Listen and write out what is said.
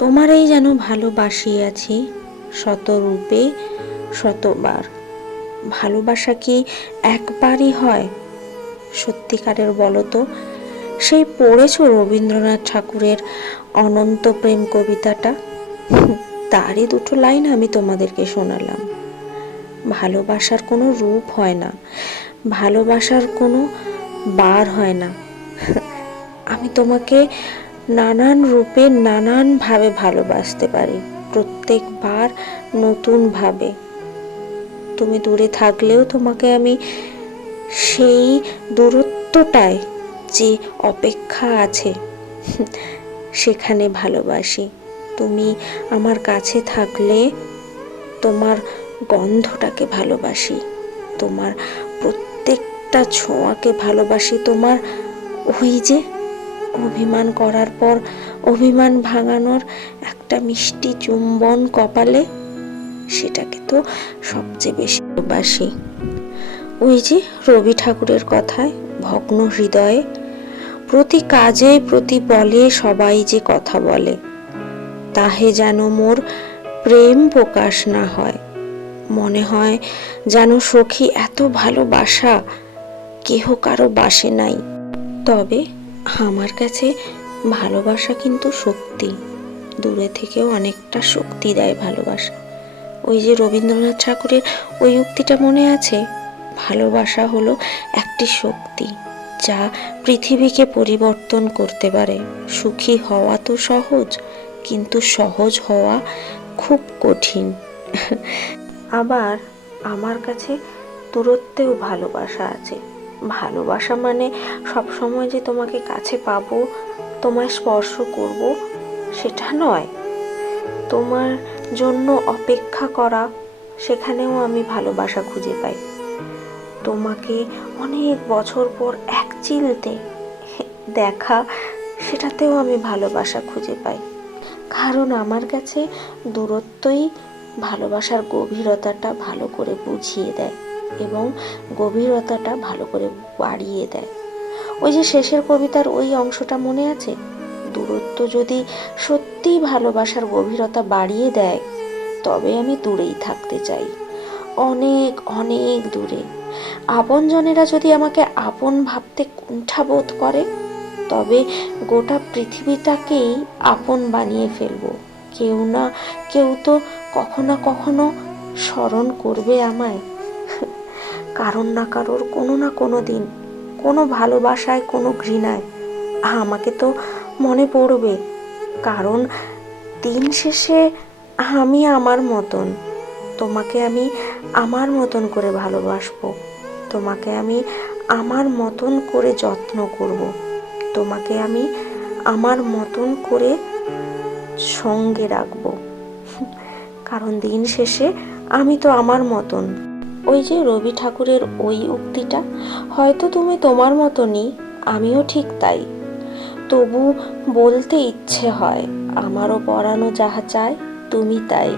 তোমারই যেন ভালোবাসিয়াছি শতরূপে শতবার। ভালোবাসা কি একবারই হয়? সত্যিকারের বলো তো। সেই পড়েছো রবীন্দ্রনাথ ঠাকুরের অনন্ত প্রেম কবিতাটা? তারই দুটো লাইন আমি তোমাদেরকে শোনালাম। ভালোবাসার কোনো রূপ হয় না, ভালোবাসার কোনো বার হয় না। আমি তোমাকে নানান রূপে নানানভাবে ভালোবাসতে পারি, প্রত্যেকবার নতুনভাবে। তুমি দূরে থাকলেও তোমাকে আমি সেই দূরত্বটায় যে অপেক্ষা আছে সেখানে ভালোবাসি। তুমি আমার কাছে থাকলে তোমার গন্ধটাকে ভালোবাসি, তোমার প্রত্যেকটা ছোঁয়াকে ভালোবাসি, তোমার ওই যে অভিমান করার পর অভিমান ভাঙানোর একটা মিষ্টি চুম্বন কপালে, সেটাকে তো সবচেয়ে বেশি ভালোবাসি। ওই যে রবি ঠাকুরের কথায়, ভগ্ন হৃদয়ে প্রতি কাজে প্রতি বলে সবাই যে কথা বলে, তাহে যেন মোর প্রেম প্রকাশ না হয়। মনে হয় যেন সখী এত ভালোবাসা কেহ কারো বাসে নাই। তবে আমার কাছে ভালোবাসা কিন্তু শক্তি, দূরে থেকেও অনেকটা শক্তি দেয় ভালোবাসা। ওই যে রবীন্দ্রনাথ ঠাকুরের ওই উক্তিটা মনে আছে? ভালোবাসা হলো একটি শক্তি যা পৃথিবীকে পরিবর্তন করতে পারে। সুখী হওয়া তো সহজ, কিন্তু সহজ হওয়া খুব কঠিন। আবার আমার কাছে দূরত্বেও ভালোবাসা আছে। ভালোবাসা মানে সবসময় যে তোমাকে কাছে পাবো, তোমায় স্পর্শ করব, সেটা নয়। তোমার জন্য অপেক্ষা করা, সেখানেও আমি ভালোবাসা খুঁজে পাই। তোমাকে অনেক বছর পর এক চিলতে দেখা, সেটাতেও আমি ভালোবাসা খুঁজে পাই। কারণ আমার কাছে দূরত্বই ভালোবাসার গভীরতাটা ভালো করে বুঝিয়ে দেয় এবং গভীরতাটা ভালো করে বাড়িয়ে দেয়। ওই যে শেষের কবিতার ওই অংশটা মনে আছে? দূরত্ব যদি সত্যিই ভালোবাসার গভীরতা বাড়িয়ে দেয়, তবে আমি দূরেই থাকতে চাই, অনেক অনেক দূরে। আপনজনেরা যদি আমাকে আপন ভাবতে কুণ্ঠাবোধ করে, তবে গোটা পৃথিবীটাকেই আপন বানিয়ে ফেলবো। কেউ না কেউ তো কখনো না কখনো স্মরণ করবে আমায়, কারণ না কারোর কোনো না কোনো দিন, কোনো ভালোবাসায়, কোনো ঘৃণায় আমাকে তো মনে পড়বে। কারণ দিন শেষে আমি আমার মতন, তোমাকে আমি আমার মতন করে ভালোবাসবো, তোমাকে আমি আমার মতন করে যত্ন করব, তোমাকে আমি আমার মতন করে সঙ্গে রাখবো। কারণ দিন শেষে আমি তো আমার মতন। ওই যে রবি ঠাকুরের ওই উক্তিটা, হয়তো তুমি তোমার মতনই, আমিও ঠিক তাই। তবু বলতে ইচ্ছে হয়, আমারও পরানো যাহা চায় তুমি তাই।